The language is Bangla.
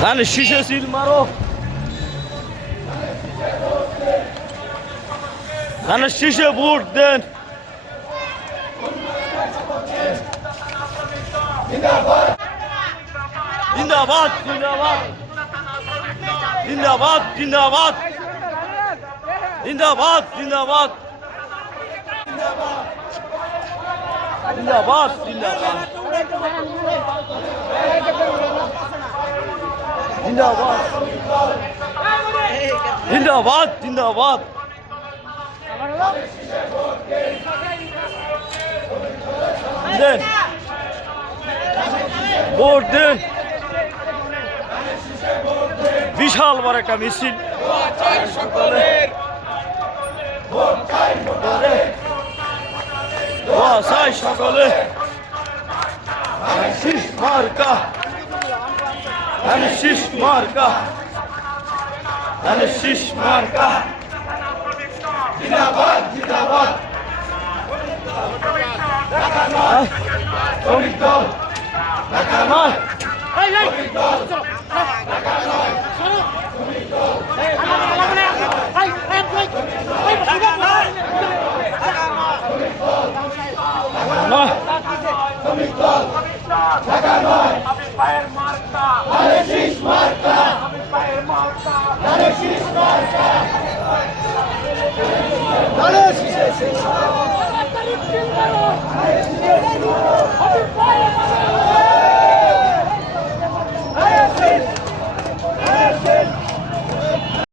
ধানের শীষে সিল মারো, ধানের শীষে ভোট দেন। জিন্দাবাদ জিন্দাবাদ জিন্দাবাদ জিন্দাবাদ জিন্দাবাদ জিন্দাবাদ জিন্দাবাদ জিন্দাবাদ জিন্দাবাদ জিন্দাবাদ জিন্দাবাদ দেন ভোট দেন। বিশাল বড় একটা মিছিল সকলে শীষ মার্কা শীষ মার্কা শীষ মার্কা জিন্দাবাদ জিন্দাবাদ শ্রমিক দল ঢাকা নয় Dale,